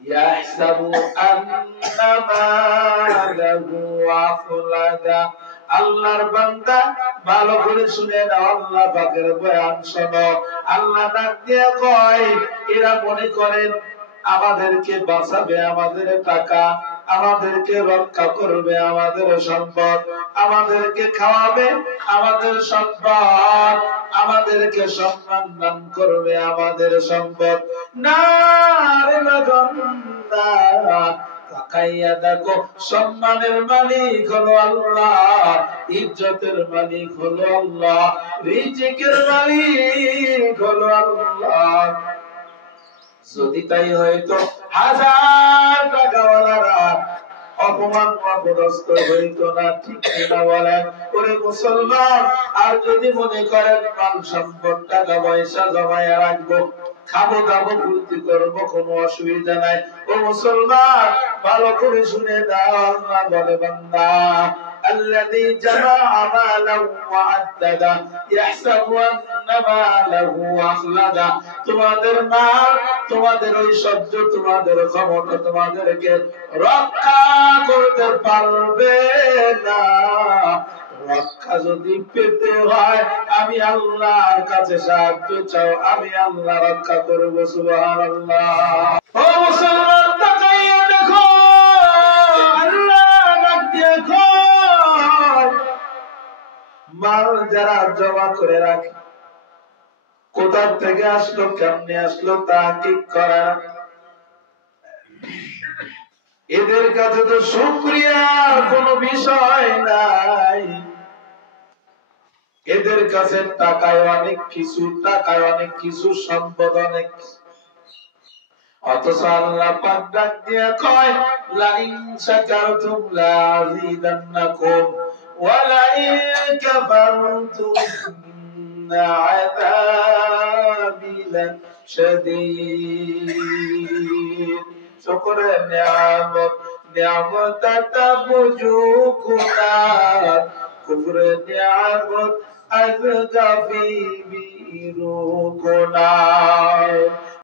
ইয়াহসাবু আন্না মালাহু আখলাদা। আল্লাহর বান্দা ভালো করে শুনে নাও, আল্লাহ পাকের বয়ান শোনো। আল্লাহ ডাক দিয়ে কয়, এরা মনে করেন আমাদেরকে বাঁচাবে, আমাদের টাকা, আমাদেরকে রক্ষা করবে, আমাদের সম্পদ, আমাদেরকে খাওয়াবে, আমাদের সম্পদ, আমাদেরকে সম্মান দান করবে, আমাদের সম্পদ। না রে বান্দা, তাকাইয়া দেখো, সম্মানের মালিক হলো আল্লাহ, ইজ্জতের মালিক হলো আল্লাহ, রিজিকের মালিক হলো আল্লাহ। যদি তাই হয়তো হাজার টাকাওয়ালারা অপমান অপদস্থ হইতো না, ঠিক কিনা বলেন? ওরে মুসলমান, আর যদি মনে করেন মাল সম্পদ টাকা পয়সা জমায় রাখবো, খাবো দাবো ফুর্তি করবো, কোনো অসুবিধা নাই। ও মুসলমান, ভালো করে শুনে দাও, আল্লাহ বলে বান্দা الذي جمع مالا وعددا يحسب أن ماله أخلدا। তোমাদের মাল, তোমাদের ঐশ্বর্য, তোমাদের ক্ষমতা তোমাদেরকে রক্ষা করতে পারবে না। রক্ষা যদি পেতে হয়, আমি আল্লাহর কাছে সাহায্য চাও, আমি আল্লাহ রক্ষা করবো। সুবহানাল্লাহ। ও মুসলমান, তাকাইয়া দেখো, আল্লাহ ডাক দিয়ে কয়, মাল যারা জমা করে রাখে, কোথা থেকে আসলো, কেমনে আসলো, তা ঠিক করা, এদের কাছে তো শুকরিয়ার কোনো বিষয় নাই। এদের কাছে টাকায় অনেক কিছু, টাকায় অনেক কিছু, সম্পদ অনেক, অথচ আল্লাহ পাক ডাক দিয়ে কয়, লাইন শাকারতুম লাযিদান্নাকুম ওয়া লাইন কাফারতুম ইন্না আযাবি লাশাদীদ। শুকরের নিয়ামত, নিয়ামতটা বুঝু গুনাহ, কুফরের নিয়ামত আজগাবি বিরু গুনাহ।